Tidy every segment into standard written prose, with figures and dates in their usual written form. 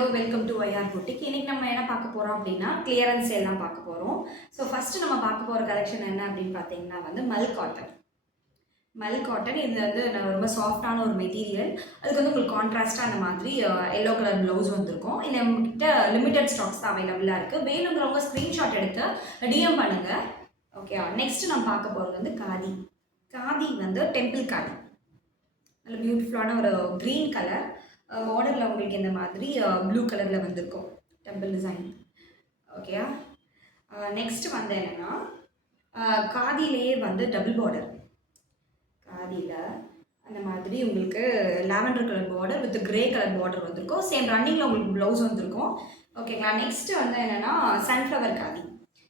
Hello welcome to YR boutique. இன்னைக்கு நம்ம என்ன பார்க்க போகிறோம் அப்படின்னா கிளியரன்ஸ் சேல் தான் பார்க்க போகிறோம். ஸோ ஃபஸ்ட்டு நம்ம பார்க்க போகிற கலெக்ஷன் என்ன அப்படின்னு பார்த்தீங்கன்னா வந்து மல் காட்டன் இது வந்து ரொம்ப சாஃப்டான ஒரு மெட்டீரியல். அதுக்கு வந்து உங்களுக்கு கான்ட்ராஸ்ட்டாக அந்த மாதிரி எல்லோ கலர் ப்ளவுஸ் வந்திருக்கும். இந்த நம்மகிட்ட லிமிடெட் ஸ்டாக்ஸ் தான் அவைலபிளாக இருக்குது. வேணுங்கிறவங்க ஸ்க்ரீன்ஷாட் எடுத்து டிஎம் பண்ணுங்கள். ஓகே, நெக்ஸ்ட்டு நம்ம பார்க்க போகிறது வந்து காதி வந்து டெம்பிள் காதி. நல்ல பியூட்டிஃபுல்லான ஒரு க்ரீன் கலர் பார்டரில் உங்களுக்கு இந்த மாதிரி ப்ளூ கலரில் வந்திருக்கும் டெம்பிள் டிசைன். ஓகேயா, நெக்ஸ்ட் வந்து என்னென்னா காதியிலேயே வந்து டபுள் பார்டர். காதியில் அந்த மாதிரி உங்களுக்கு lavender colour border with grey colour border வந்திருக்கும். சேம் ரன்னிங்கில் உங்களுக்கு ப்ளவுஸ் வந்திருக்கும். ஓகேங்களா, நெக்ஸ்ட்டு வந்து என்னென்னா சன்ஃப்ளவர் காதி.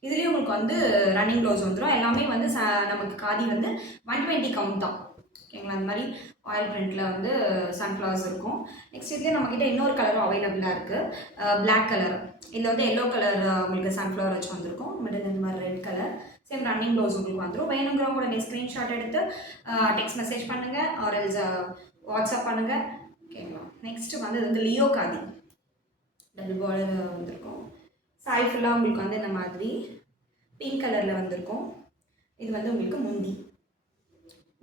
இதுலேயும் உங்களுக்கு வந்து ரன்னிங் ப்ளவுஸ் வந்துடும். எல்லாமே வந்து நமக்கு காதி வந்து 120 கவுண்ட் தான். ஓகேங்களா, அந்த மாதிரி ஆயில் பிரிண்டில் வந்து சன்ஃப்ளவர்ஸ் இருக்கும். நெக்ஸ்ட் இதுலேயே நம்மக்கிட்ட இன்னொரு கலரும் அவைலபிளாக இருக்குது, பிளாக் கலர். இதில் வந்து எல்லோ கலர் உங்களுக்கு சன்ஃப்ளவர் வச்சு வந்திருக்கும். பட் இந்த மாதிரி red colour same running blouse உங்களுக்கு வந்துடும். வேணுங்கிறவங்க உடனே ஸ்க்ரீன்ஷாட் எடுத்து டெக்ஸ்ட் மெசேஜ் பண்ணுங்கள், ஆர் எல்ஸ் வாட்ஸ்அப் பண்ணுங்கள். ஓகேங்களா, நெக்ஸ்ட்டு வந்து இது வந்து லியோ காதி டபுள் பார்டர் வந்திருக்கும். சாரி ஃபுல்லாக உங்களுக்கு வந்து இந்த மாதிரி பிங்க் கலரில் வந்திருக்கும். இது வந்து உங்களுக்கு முந்தி.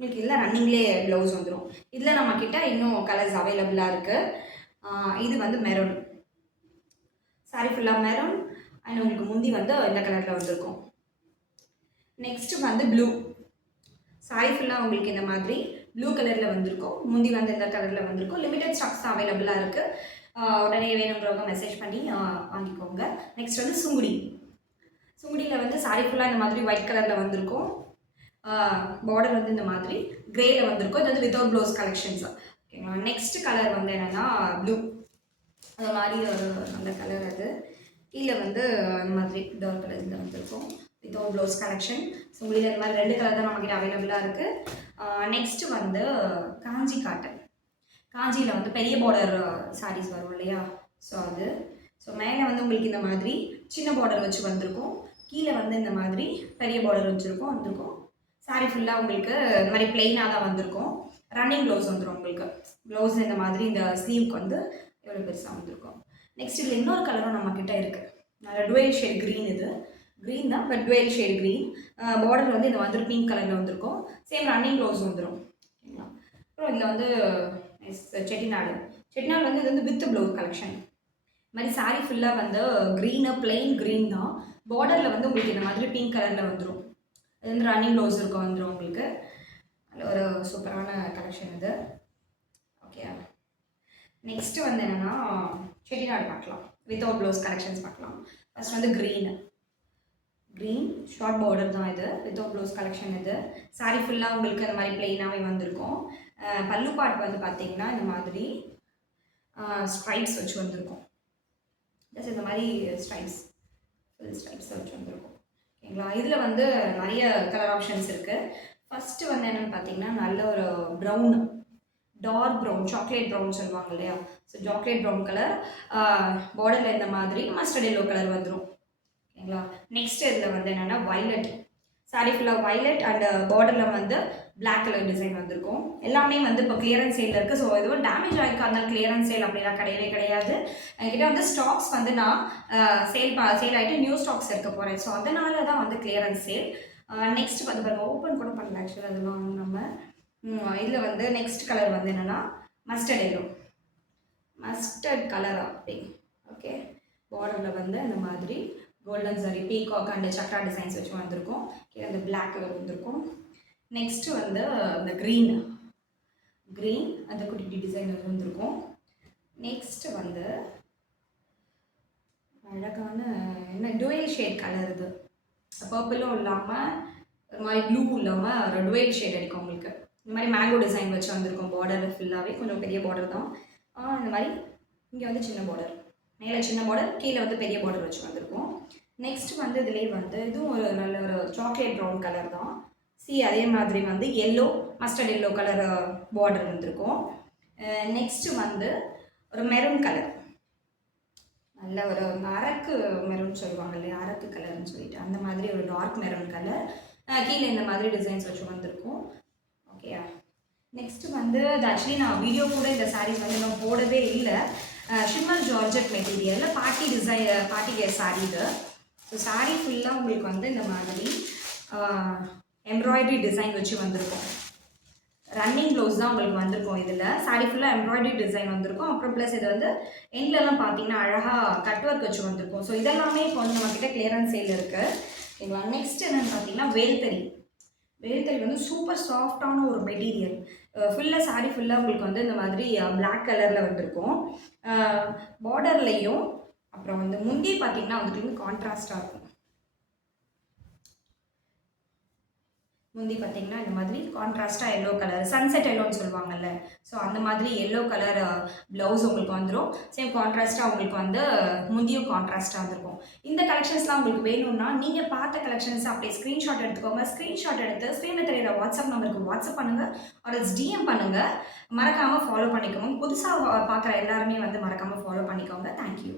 உங்களுக்கு இதில் ரன்னிங்லேயே ப்ளவுஸ் வந்துடும். இதில் நம்மக்கிட்ட இன்னும் கலர்ஸ் அவைலபிளாக இருக்குது. இது வந்து மெரூன். சாரி ஃபுல்லாக மெரூன் அண்ட் உங்களுக்கு முந்தி வந்து இந்த கலரில் வந்திருக்கும். நெக்ஸ்ட்டு வந்து ப்ளூ. சாரி ஃபுல்லாக உங்களுக்கு இந்த மாதிரி ப்ளூ கலரில் வந்திருக்கும். முந்தி வந்து இந்த கலரில் வந்திருக்கும். லிமிடெட் ஸ்டாக்ஸ் தான் அவைலபிளாக இருக்குது. உடனே வேணுங்கிறவங்க மெசேஜ் பண்ணி வாங்கிக்கோங்க. நெக்ஸ்ட் வந்து சுங்குடியில் வந்து சாரி ஃபுல்லாக இந்த மாதிரி ஒயிட் கலரில் வந்திருக்கும். பார்டர் வந்து இந்த மாதிரி கிரேயில் வந்திருக்கும். இது வந்து வித்தவுட் ப்ளவுஸ் கலெக்ஷன்ஸ். ஓகேங்களா, நெக்ஸ்ட் கலர் வந்து என்னென்னா ப்ளூ. அது மாதிரி ஒரு நல்ல கலர். அது கீழே வந்து அந்த மாதிரி டார்க் கலர் இதில் வந்திருக்கும். Without blouse collection. ஸோ உங்களில் இந்த மாதிரி 2 கலர் தான் நம்மக்கிட்ட அவைலபிளாக இருக்குது. நெக்ஸ்ட்டு வந்து காஞ்சி காட்டன். காஞ்சியில் வந்து பெரிய பார்டர் சாரீஸ் வரும் இல்லையா, ஸோ அது. ஸோ மேலே வந்து உங்களுக்கு இந்த மாதிரி சின்ன பார்டர் வச்சு வந்திருக்கும். கீழே வந்து இந்த மாதிரி பெரிய பார்டர் வந்திருக்கும். சாரி ஃபுல்லாக உங்களுக்கு இந்த மாதிரி பிளெயினாக தான் வந்திருக்கும். ரன்னிங் ப்ளவுஸ் வந்துடும் உங்களுக்கு. ப்ளவுஸ் இந்த மாதிரி இந்த ஸ்லீவ்க்கு வந்து எவ்வளோ பெருசாக வந்திருக்கும். நெக்ஸ்ட் இதில் இன்னொரு கலரும் நம்மக்கிட்ட இருக்குது. நல்ல டுவெல் ஷேட் க்ரீன். இது க்ரீன் தான், but twelve shade green. Border வந்து இந்த மாதிரி பிங்க் கலரில் வந்திருக்கும். சேம் ரன்னிங் ப்ளவுஸ் வந்துடும். ஓகேங்களா, அப்புறம் இதில் வந்து செட்டிநாடு வந்து இது வந்து வித் ப்ளவுஸ் கலெக்ஷன். இது மாதிரி சாரி ஃபுல்லாக வந்து க்ரீனு பிளெயின் க்ரீன் தான். பார்டரில் வந்து உங்களுக்கு இந்த மாதிரி பிங்க் கலரில் வந்துடும். இது வந்து ரன்னிங் ப்ளவுஸ் இருக்கும் வந்துடும் உங்களுக்கு. நல்ல ஒரு சூப்பரான கலெக்ஷன் இது. ஓகே, நெக்ஸ்ட்டு வந்து என்னென்னா செட்டிநாடு பார்க்கலாம். வித்தவுட் ப்ளவுஸ் கலெக்ஷன்ஸ் பார்க்கலாம். ஃபஸ்ட் வந்து க்ரீன் ஷார்ட் பார்டர் தான். இது வித்தவுட் ப்ளவுஸ் கலெக்ஷன். இது சாரி ஃபுல்லாக உங்களுக்கு இந்த மாதிரி பிளெயினாகவே வந்திருக்கும். பல்லு பாட் வந்து பார்த்திங்கன்னா இந்த மாதிரி ஸ்ட்ரைப்ஸ் வச்சு வந்திருக்கும். ஜஸ்ட் இந்த மாதிரி ஃபுல் ஸ்ட்ரைப்ஸ் வச்சு வந்திருக்கும். ஓகேங்களா, இதில் வந்து நிறைய கலர் ஆப்ஷன்ஸ் இருக்குது. ஃபஸ்ட்டு வந்து என்னென்னு பார்த்தீங்கன்னா நல்ல ஒரு brown, dark brown, chocolate brown சொல்லுவாங்க இல்லையா, ஸோ சாக்லேட் ப்ரௌன் கலர். பார்டரில் இந்த மாதிரி மஸ்டர்ட் எல்லோ கலர் வந்துடும். ஓகேங்களா, நெக்ஸ்ட் இதில் வந்து என்னென்னா வைலட். சாரி ஃபுல்லாக வைலட் அண்ட் பார்டரில் வந்து பிளாக் கலர் டிசைன் வந்திருக்கும். எல்லாமே வந்து இப்போ கிளியரன்ஸ் சேலில் இருக்குது. ஸோ இதுவும் டேமேஜ் ஆகிருக்கு, அதனால கிளியரன்ஸ் சேல் அப்படிலாம் கிடையாது. என்கிட்ட வந்து ஸ்டாக்ஸ் வந்து நான் சேல் ஆகிட்டு நியூ ஸ்டாக்ஸ் இருக்க போகிறேன். ஸோ அதனால தான் வந்து கிளியரன்ஸ் சேல். நெக்ஸ்ட் வந்து பாருங்கள், ஓப்பன் கூட பண்ணல ஆக்சுவலாக. அதெல்லாம் நம்ம இதில் வந்து நெக்ஸ்ட் கலர் வந்து என்னென்னா மஸ்டர்ட் கலர் அப்படி. ஓகே, பார்டரில் வந்து இந்த மாதிரி கோல்டன் சரி பீகாக் அண்ட் சக்ரா டிசைன்ஸ் வச்சு வந்திருக்கும். கீழே அந்த பிளாக் கலர் வந்திருக்கும். நெக்ஸ்ட்டு வந்து இந்த க்ரீன் அந்த குட்டி டிசைன் வந்திருக்கும். நெக்ஸ்ட்டு வந்து அழகான என்ன டுவெல் ஷேட் கலர். இது பர்பிளும் இல்லாமல் ஒரு மாதிரி ப்ளூ இல்லாமல் ஒரு டுவெல் ஷேட் அடிக்கும் உங்களுக்கு. இந்த மாதிரி மேங்கோ டிசைன் வச்சு வந்திருக்கும். பார்டர் ஃபுல்லாகவே கொஞ்சம் பெரிய பார்டர் தான். இந்த மாதிரி இங்கே வந்து சின்ன பார்டர், மேலே சின்ன பார்டர், கீழே வந்து பெரிய பார்டர் வச்சு வந்திருக்கும். நெக்ஸ்ட் வந்து இதுலேயே வந்து இதுவும் ஒரு நல்ல ஒரு சாக்லேட் ப்ரௌன் கலர் தான். அதே மாதிரி வந்து yellow, mustard yellow colour border வந்திருக்கும். நெக்ஸ்ட்டு வந்து ஒரு மெரூன் கலர், நல்ல ஒரு அரக்கு மெரூன் சொல்லுவாங்க இல்லையா, அரக்கு கலர்னு சொல்லிட்டு அந்த மாதிரி ஒரு டார்க் மெரூன் கலர். கீழே இந்த மாதிரி டிசைன்ஸ் வச்சு வந்திருக்கும். ஓகேயா, நெக்ஸ்ட்டு வந்து ஆக்சுவலி நான் வீடியோ கூட இந்த சாரீஸ் வந்து நான் போடவே இல்லை. ஷிம்மர் ஜார்ஜெட் மெட்டீரியலில் பார்ட்டி வேர் சாரீ இது. ஸோ சாரீ ஃபுல்லாக உங்களுக்கு வந்து இந்த மாதிரி எம்ப்ராய்டரி டிசைன் வச்சு வந்திருக்கும். ரன்னிங் ப்ளவுஸ் தான் உங்களுக்கு வந்திருக்கும். இதில் சாரீ ஃபுல்லாக எம்ப்ராய்டரி டிசைன் வந்திருக்கும். அப்புறம் ப்ளஸ் இது வந்து எண்ட்லலாம் பார்த்தீங்கன்னா அழகாக கட் ஒர்க் வச்சு வந்திருக்கும். ஸோ இதெல்லாமே இப்போ வந்து நம்மக்கிட்ட கிளியரன்ஸ் சேல் இருக்குது. ஓகேங்களா. நெக்ஸ்ட் என்னென்னு பார்த்தீங்கன்னா வேல்தறி வந்து சூப்பர் சாஃப்டான ஒரு மெட்டீரியல். ஃபுல்லாக சாரீ ஃபுல்லாக உங்களுக்கு வந்து இந்த மாதிரி பிளாக் கலரில் வந்திருக்கும். பார்டர்லையும் அப்புறம் வந்து முந்தி பார்த்தீங்கன்னா வந்துட்டு கான்ட்ராஸ்டாக இருக்கும். முந்தி பார்த்தீங்கன்னா இந்த மாதிரி கான்ட்ராஸ்ட்டாக எல்லோ கலர், சன்செட் எல்லோன்னு சொல்லுவாங்கல்ல, ஸோ அந்த மாதிரி எல்லோ கலர் ப்ளவுஸ் உங்களுக்கு வந்துடும். சேம் கான்ட்ராஸ்ட்டாக உங்களுக்கு வந்து முந்தியும் கான்ட்ராஸ்ட்டாக வந்துருக்கும். இந்த கலெக்ஷன்ஸ்லாம் உங்களுக்கு வேணும்னா நீங்கள் பார்த்த கலெக்ஷன்ஸ் அப்படியே ஸ்க்ரீன்ஷாட் எடுத்துக்கோங்க. ஸ்க்ரீன்ஷாட் எடுத்து ஸ்க்ரீனில் தெரியுற வாட்ஸ்அப் நம்பருக்கு வாட்ஸ்அப் பண்ணுங்கள், ஒரு டிஎம் பண்ணுங்கள். மறக்காமல் ஃபாலோ பண்ணிக்கோங்க. புதுசாக பார்க்குற எல்லாருமே வந்து மறக்காமல் ஃபாலோ பண்ணிக்கோங்க. தேங்க்யூ.